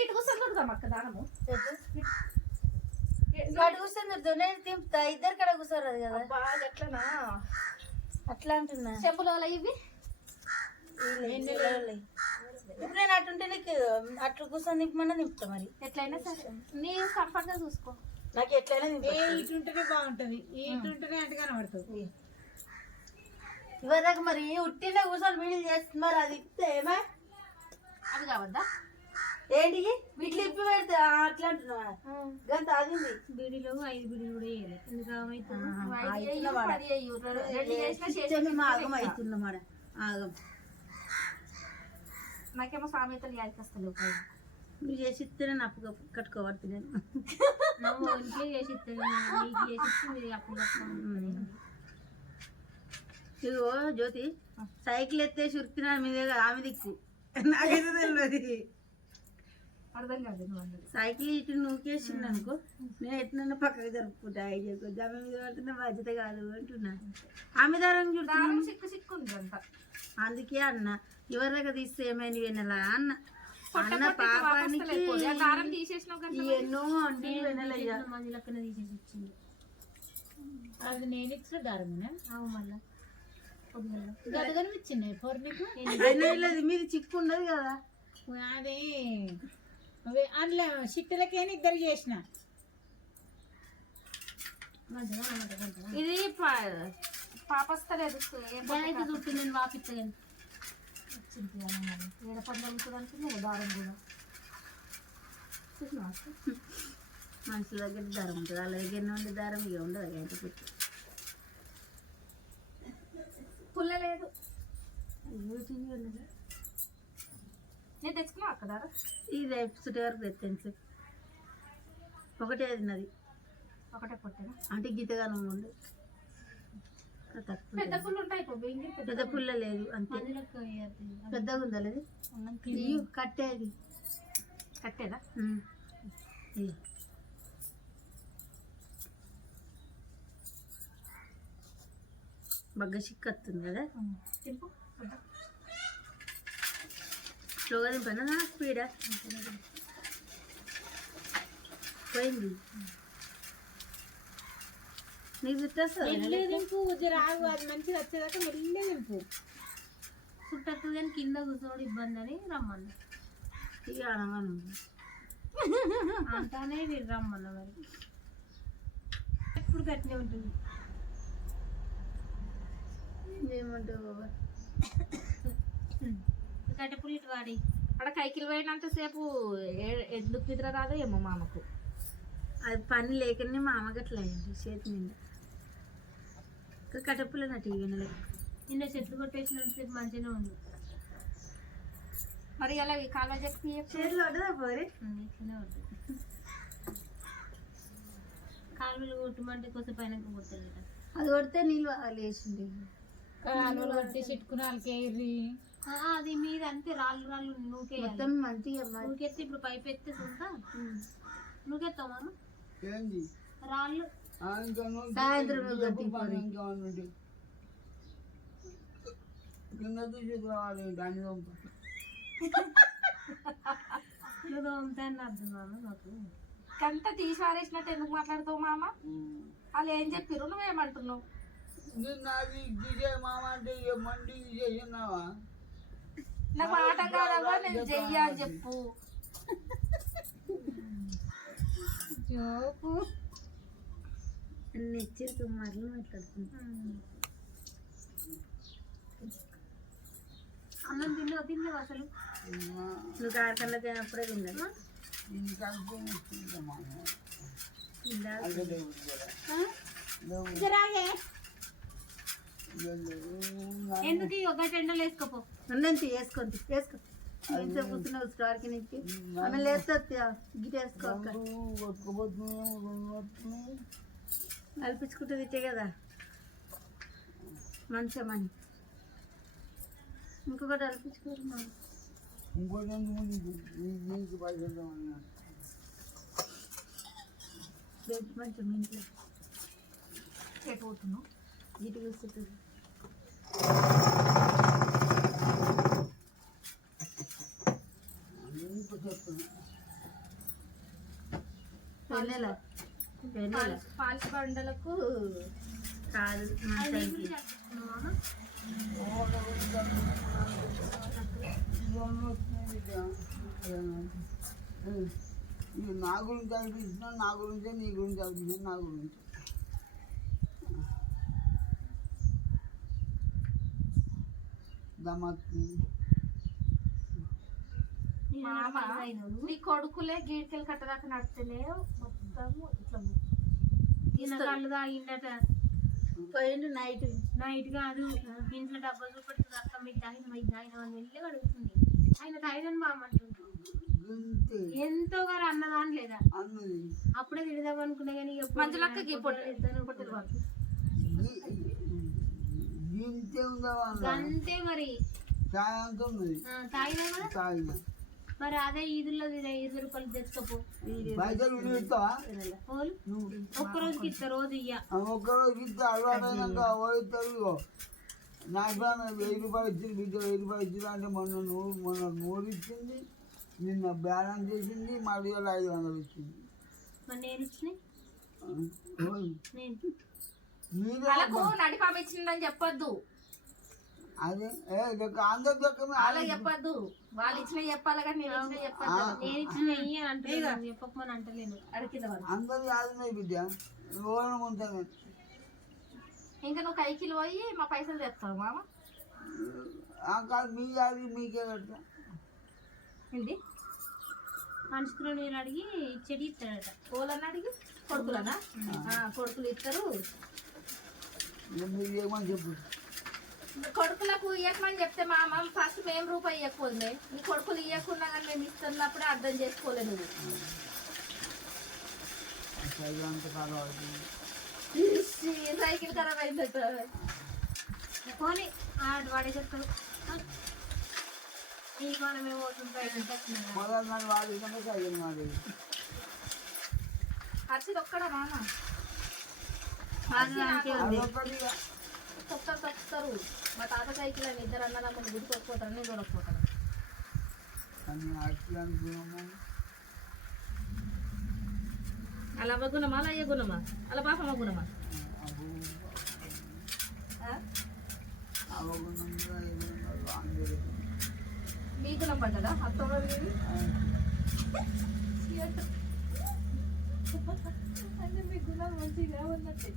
గిట్టు కూర్చొని కొడదాం అక్క దానము. వాడు కూర్చొని నేను తింపుతా. ఇద్దరు కడ కూర్చోరాదు కదా. బాగా ఎట్లనా? అట్లా అంటున్నా. చెంబులో ఇవి? ఇప్పుడు నేను అటుంటే నీకు అట్లు కూర్చొని నింపమన్నా నింపుతా మరి. ఎట్లయినా సరే. నీ కంఫర్ట్గా చూసుకో. నాకు ఎట్లయినా ఇటుంటేనే బాగుంటది. ఇటుంటేనే అంటే కనబడుతుంది ఇవరకు మరి ఉట్టిన కూర్చొని వీడియో చేస్తుంది మరి అది ఇస్తే ఏమా? అది కావద్దా? ఏంటికి వీటిలో ఇప్పి పెడితే అట్లా అంటున్నా గంత అది ఉంది. బీడీలో ఐదు బీడీలు కూడా ఆగం అవుతున్నాం ఆగం నాకేమో సామెతలు పైన. నువ్వు చేసి ఇస్తేనే నప్పు కట్టుకోబడుతు నేను నువ్వు ఇంట్లో చేసి ఇస్తుంది నీకు చేసి ఇస్తుంది. ఇదిగో జ్యోతి సైకిల్ ఎత్తేసి ఉరికినా మీదే కదా ఆమె దిక్కు. నాకైతే తెలియదు. అర్థం కాదు సైకిల్ ఇటు నూకేసిండు అనుకో నేను ఎట్లన్నా పక్కకి జరుపుకుంటా కొద్ది ఆమె మీద పడుతున్న బాధ్యత కాదు అంటున్నా. ఆమె దారం చూడుతున్నా దారం సిక్కు సిక్కు ఉంది అంతా అందుకే అన్న ఎవరి దగ్గర తీస్తే ఏమైంది వెనలా అన్న. అన్న పాపానికి ఎన్నో అంటే వెనలయ్యా తీసేసి ఇచ్చింది. అది నేను ఇచ్చిన దారమేనా? అవు మళ్ళా. ఫోర్ నీకు మీది చిక్కు ఉండదు కదా. అది. అందులో షిట్టలకేని ఇద్దరు చేసిన? ఇది పా- పాపస్తలేదు. చుట్టూ నేను మరి. ఏడ పండుగ అనుకున్నా దారం కూడా? మనుషుల దగ్గర దారం ఉంటుంది వాళ్ళ దగ్గర నుండి దారం ఇక ఉండదు గంట పెట్టి పుల్ల లేదు. యూట్యూబ్ ఉండదు నేను తెచ్చుకున్నా అక్క దారం? ఇది ఎపిసోడ్ వరకు తెచ్చాను ఒకటే అది నాది. ఒకటే పొట్టేనా? అంటే గీతగానం ఉండదు తక్కువ పెద్ద పుల్లు ఉంటాయి పెద్ద పుల్ల. లేదు అంతే. పెద్దగా ఉందా లేదు? ఇయ్యు, కట్టేది. కట్టేదా. బగ్గ చిక్కత్తుంది కదా? తింపు స్లోగా దింపనా స్పీడా పోయింది నీకు మెల్లగా దింపు జర ఆగు అది మంచిగా వచ్చేదాకా మెల్లగా దింపు చుట్టూ కానీ కింద కూర్చోడు ఇబ్బంది అని రమ్మన్నా ఇక అనగాను అంటానే వీడు రమ్మన్న మరి ఎప్పుడు గట్టినే ఉంటుంది ఏమంటావు బాబా కట్టె పుల్లిటి వాడి. అక్కడ కైకిలు పోయినంత సేపు ఏ- ఎందుకు నిద్ర రాదో ఏమో మామకు. అది పని లేకనే మా అయింది చేతి నిండా. ఇంకా కట్టెప్పుల నా టీవీ వినలేదు నిన్న చెట్లు కొట్టేసినంత సేపు మంచిగానే ఉంది. మరి అలా ఈ కాలువ చెప్పి. చేతిలో ఉండదా పోరి? ఇట్లనే ఉంటుంది కాలువలు కొట్టమంటే కొంచెం పైన కొట్టలేదు అది కొడితే నీళ్ళు లేచింది. కాలువలు కట్టి చిట్టుకుని వాళ్ళకి ఎర్రి అది మీద అంతే రాళ్ళు రాళ్ళు నూకే మొత్తం మంచిగా నూకెత్తే ఇప్పుడు పైపు ఎత్తే చూద్దా నూకెత్తావు మామ? రాళ్ళు. సాయంత్రం నువ్వు తోముతాను అర్థం నాకు. కంత తీసి పారేసినట్టు ఎందుకు మాట్లాడుతావు మామ? వాళ్ళు ఏం చెప్పిర్రు? నువ్వేమంటున్నావు? నాకు ఆట కాదమ్మా నేను చెయ్య అని చెప్పు. జోకు. మాటలు మాట్లాడుతుంది అన్నం తిన్నావు? తిన్నావు అసలు? నువ్వు కారకల్లా తినప్పుడే తిన్నా జరాగే ఎందుకు ఒకటి ఒక వేసుకోపో ఉండండి వేసుకోండి వేసుకో. ఇంట్లో కూర్చున్నావు స్టార్కి నుంచి ఆమె లేస్తా గిట వేసుకో అక్క. కల్పించుకుంటుంది ఇచ్చే కదా? మంచిగా మని ఇంకొకటి అల్పించుకోరు మా రేపు మంచిగా మీ ఇంట్లో. ఎటు పోతున్నావు? వెన్నెల. వెన్నెల. పాలసీ బండలకు కాదు నా గురించి అనిపించిన నా గురించే నీ గురించి అనిపించింది నా గురించి. మామ నీ కొడుకులే గీడికెళ్ళి కట్టదాకా నడితేలేవు మొత్తం ఇట్లా ఈయన కళ్ళు తాగిండట. పోయిండు నైట్. నైట్ కాదు ఇంట్లో డబ్బా చూపెడుతుంది అక్క మీకు తాగిన మీకు తాగిన అని వెళ్ళి అడుగుతుంది ఆయన తాగిన మామ ఎంతో గారు అన్నదా అని లేదా అప్పుడే తిడదాం అనుకున్నా కానీ పొట్టు పొట్టులు గింతే ఉందా అంతే మరి. ఉన్నది ఆ, తాగినా తాగిన. మరి అదే ఈదుల్లో ఇరవై రూపాయలు తెచ్చుకోపో. పైసలు ఇస్తావా ఒక్క రోజుకి ఇస్తా రోజు ఇయ్య. ఆ ఒక్కరోజు ఇస్తే ఇగో. నాకు వెయ్యి రూపాయలు ఇచ్చింది బిడ్డ వెయ్యి రూపాయలు ఇచ్చింది అంటే మొన్న నూరు మొన్న నూరు ఇచ్చింది నిన్న బ్యాలెన్స్ చేసింది మళ్ళీ ఐదు వందలు ఇచ్చింది. నేను వాళ్ళకు నడి పంపించిందని చెప్పొద్దు. అదే అందరి వాళ్ళకి చెప్పొద్దు. వాళ్ళు ఇచ్చిన చెప్పాలి కానీ నేను ఇచ్చిన చెప్పొద్దు. నేను ఇచ్చిన ఇయ్యి అని అంటలేను. చెప్పకమని అంటలేను అడిగిన అందరి యాదున్నాయి బిడ్డ ఓనం ఉంటాను ఇంకా నువ్వు కైకిలు పోయి మా పైసలు తెస్తావు మామ. కాదు మీ యాది మీకే కట్టా ఏంటి మనిషికి రెండు వేలు అడిగి ఇచ్చేటి ఇస్తాడట కోలని అడిగి కొడుకులనా? ఆ, కొడుకులు ఇస్తారు. ఇక మీరు ఏమని చెప్పు కొడుకులకు ఇవ్వకమని చెప్తే మా అమ్మ ఫస్ట్ మేము రూపాయి ఇవ్వకపోతే నీ కొడుకులు ఇవ్వకుండా కానీ మేము ఇస్తున్నప్పుడే అర్థం చేసుకోలే నువ్వు. సైజు అంత కావాలి ఇష్షి, సైకిల్ ఖరాబ్ అయిందట పోనీ ఆడు వాడే చెప్తాడు. ఈ మనమే పోతుంటాయి మొదలు నన్ను వాడి సైజు వాడేది హర్షిత్ ఒక్కడా మామ దానికే ఉంది అదొక్కటి ఇక. తొక్కరు తొక్కుతారు మా తాత సైకిల్ అని ఇద్దరు అన్నదమ్ములు గుడికొచ్చిపోతారు నేను చూడకపోతాను. అలా గుణమా అలా అయ్యే గుణమా? అలా పాపమ్మ గుణమా? మీ గుణం పడ్డదా? అత్తమ్మ? అంటే మీ గుణం మంచిగా ఉన్నట్టే.